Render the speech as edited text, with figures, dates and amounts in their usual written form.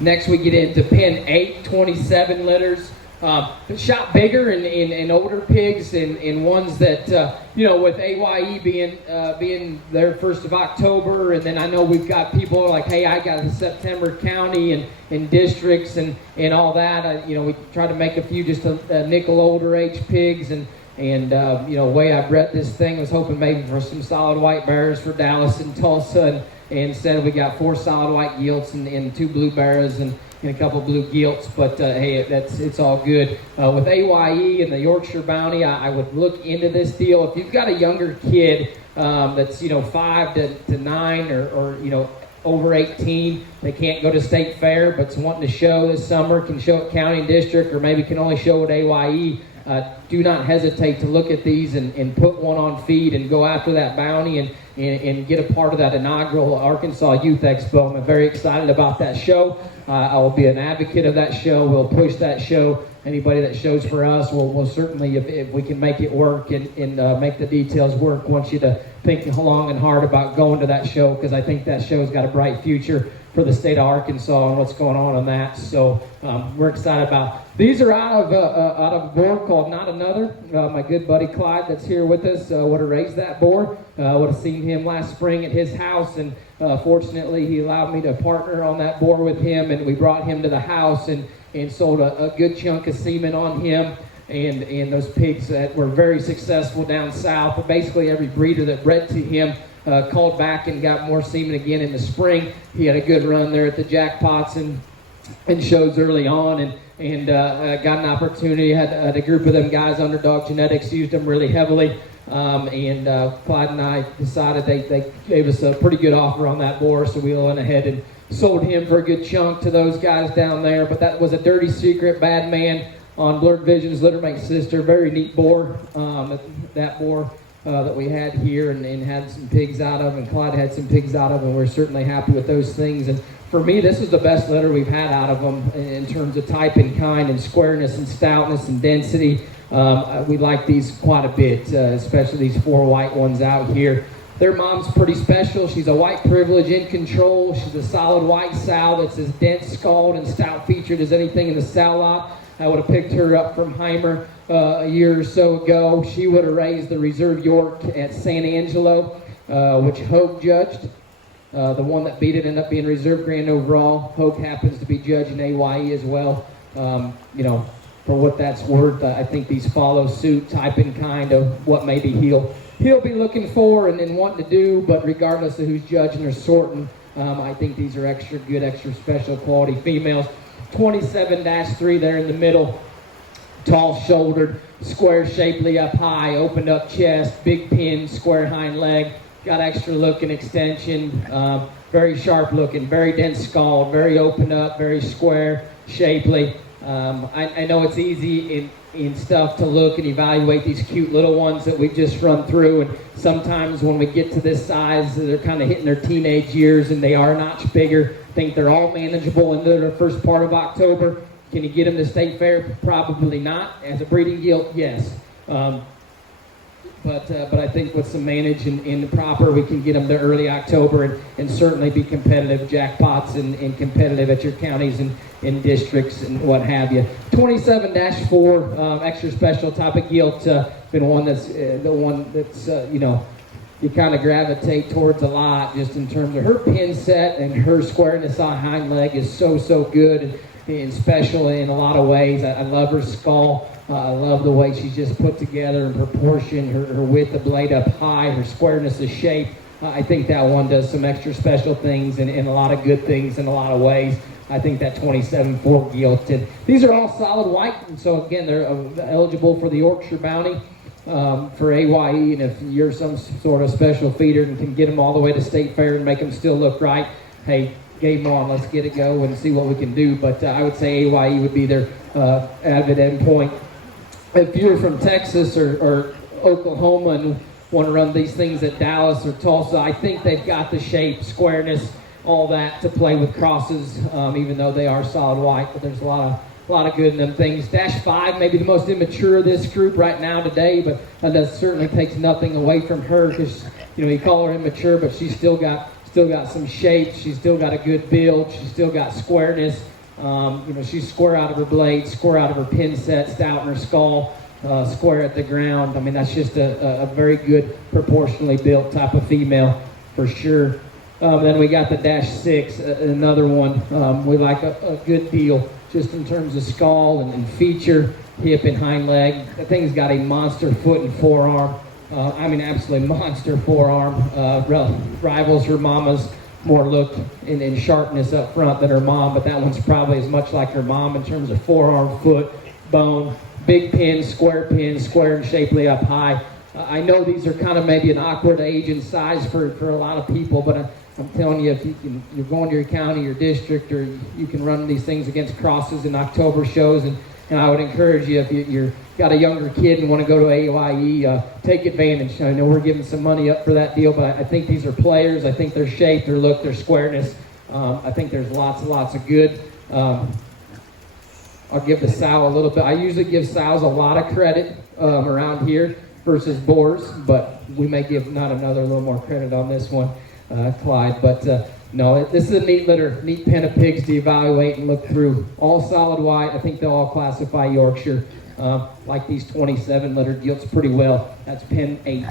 Next we get into pen 8, 27 litters. Shot bigger in older pigs and ones that, with AYE being their 1st of October, and then I know we've got people like, hey, I got the September county and districts and all that. We try to make a few just a nickel older age pigs and way I bred this thing was hoping maybe for some solid white bears for Dallas and Tulsa, and instead we got 4 solid white gilts and 2 blue bears and a couple blue gilts, but hey, it's all good. With AYE and the Yorkshire Bounty, I would look into this deal. If you've got a younger kid that's 5 to 9 or over 18, they can't go to state fair, but's wanting to show this summer, can show at county and district, or maybe can only show at AYE. Do not hesitate to look at these and put one on feed and go after that bounty and get a part of that inaugural Arkansas Youth Expo. I'm very excited about that show. I will be an advocate of that show. We'll push that show. Anybody that shows for us, we'll certainly, if we can make it work and make the details work, want you to think long and hard about going to that show, because I think that show's got a bright future for the state of Arkansas and what's going on that. So we're excited about. These are out of a boar called Not Another. My good buddy Clyde that's here with us would have raised that boar. Would have seen him last spring at his house, and fortunately he allowed me to partner on that boar with him, and we brought him to the house and sold a good chunk of semen on him. And those pigs that were very successful down south. But basically every breeder that bred to him called back and got more semen again in the spring. He had a good run there at the jackpots and shows early on, and got an opportunity. Had a group of them guys, Underdog Genetics, used them really heavily. And Clyde and I decided they gave us a pretty good offer on that boar, so we went ahead and sold him for a good chunk to those guys down there. But that was a Dirty Secret, Bad Man on Blurred Visions, Littermate Sister. Very neat boar. That boar that we had here and had some pigs out of, and Clyde had some pigs out of, and we're certainly happy with those things. And for me, this is the best litter we've had out of them in terms of type and kind and squareness and stoutness and density. We like these quite a bit, especially these 4 white ones out here. Their mom's pretty special. She's a white privilege in control. She's a solid white sow that's as dense skulled and stout featured as anything in the sow lot. I would have picked her up from Heimer a year or so ago. She would have raised the Reserve York at San Angelo, which Hogue judged. The one that beat it ended up being Reserve Grand overall. Hogue happens to be judging AYE as well. For what that's worth, I think these follow suit, type and kind of what maybe he'll be looking for and wanting to do. But regardless of who's judging or sorting, I think these are extra good, extra special quality females. 27-3 there in the middle, tall-shouldered, square-shapely up high, opened up chest, big pin, square hind leg, got extra look and extension, very sharp looking, very dense skull, very opened up, very square, shapely. I know it's easy in stuff to look and evaluate these cute little ones that we've just run through, and sometimes when we get to this size, they're kind of hitting their teenage years and they are a notch bigger. I think they're all manageable into the first part of October. Can you get them to state fair? Probably not. As a breeding gilt, yes. But I think with some manage and proper, we can get them to early October and certainly be competitive jackpots and competitive at your counties and districts and what have you. 27-4, extra special type of gilt, been one that's you kind of gravitate towards a lot, just in terms of her pin set and her squareness on hind leg is so good and special in a lot of ways. I love her skull. I love the way she's just put together in proportion, her width of blade up high, her squareness of shape. I think that one does some extra special things and a lot of good things in a lot of ways. I think that 27-4 gilt. And these are all solid white, and so again, they're eligible for the Yorkshire Bounty for AYE. And if you're some sort of special feeder and can get them all the way to state fair and make them still look right, hey, game on, let's get it go and see what we can do. But I would say AYE would be their avid endpoint. If you're from Texas or Oklahoma and want to run these things at Dallas or Tulsa, I think they've got the shape, squareness, all that to play with crosses, even though they are solid white. But there's a lot of good in them things. Dash 5, maybe the most immature of this group right now today, but that certainly takes nothing away from her, because you call her immature, but she's still got still got some shape. She's still got a good build. She's still got squareness. She's square out of her blade, square out of her pin set, stout in her skull, square at the ground. I mean, that's just a very good, proportionally built type of female for sure. Then we got the -6, another one. We like a good deal just in terms of skull and feature, hip and hind leg. That thing's got a monster foot and forearm. Absolutely monster forearm. Rivals her mama's more look in sharpness up front than her mom, but that one's probably as much like her mom in terms of forearm, foot, bone, big pin, square and shapely up high. I know these are kind of maybe an awkward age and size for a lot of people, but I'm telling you, if you're going to your county, your district, or you can run these things against crosses in October shows, and I would encourage you, if you've got a younger kid and want to go to AYE, take advantage. I know we're giving some money up for that deal, but I think these are players. I think their shape, their look, their squareness. I think there's lots of good. I'll give the sow a little bit. I usually give sows a lot of credit around here versus boars, but we may give not another little more credit on this one, Clyde. But no, this is a neat litter, neat pen of pigs to evaluate and look through. All solid white. I think they'll all classify Yorkshire. Like these 27 litter yields pretty well. That's pen 8.